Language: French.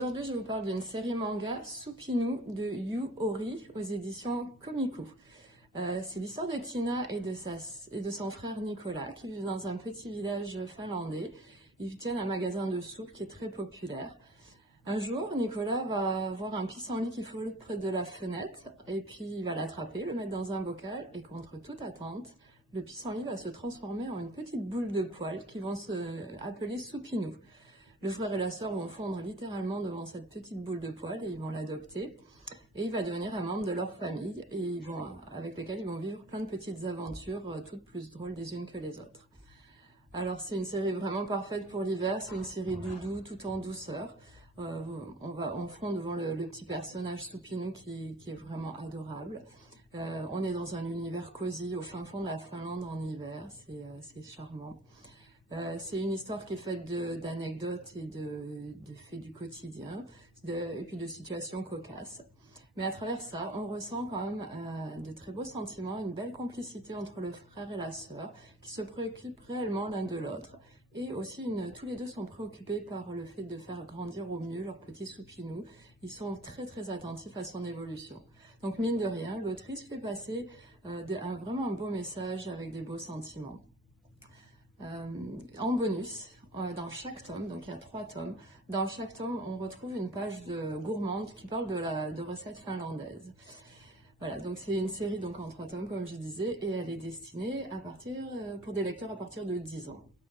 Aujourd'hui, je vous parle d'une série manga Supinu de Yu Ori aux éditions Komiku. C'est l'histoire de Tina et de son frère Nicolas qui vivent dans un petit village finlandais. Ils tiennent un magasin de soupe qui est très populaire. Un jour, Nicolas va voir un pissenlit qui flotte près de la fenêtre et puis il va l'attraper, le mettre dans un bocal et contre toute attente, le pissenlit va se transformer en une petite boule de poils qui vont appeler Supinu. Le frère et la sœur vont fondre littéralement devant cette petite boule de poils et ils vont l'adopter. Et il va devenir un membre de leur famille et avec lesquels ils vont vivre plein de petites aventures, toutes plus drôles les unes que les autres. Alors c'est une série vraiment parfaite pour l'hiver, c'est une série doudou tout en douceur. On fond devant le petit personnage Supinu qui est vraiment adorable. On est dans un univers cosy au fin fond de la Finlande en hiver, c'est charmant. C'est une histoire qui est faite d'anecdotes et de faits du quotidien, et puis de situations cocasses. Mais à travers ça, on ressent quand même de très beaux sentiments, une belle complicité entre le frère et la sœur, qui se préoccupent réellement l'un de l'autre. Et aussi, tous les deux sont préoccupés par le fait de faire grandir au mieux leur petit Supinu. Ils sont très très attentifs à son évolution. Donc mine de rien, l'autrice fait passer vraiment un beau message avec des beaux sentiments. En bonus, dans chaque tome, donc il y a 3 tomes, dans chaque tome on retrouve une page gourmande qui parle de recettes finlandaises. Voilà, donc c'est une série donc en 3 tomes comme je disais et elle est destinée pour des lecteurs à partir de 10 ans.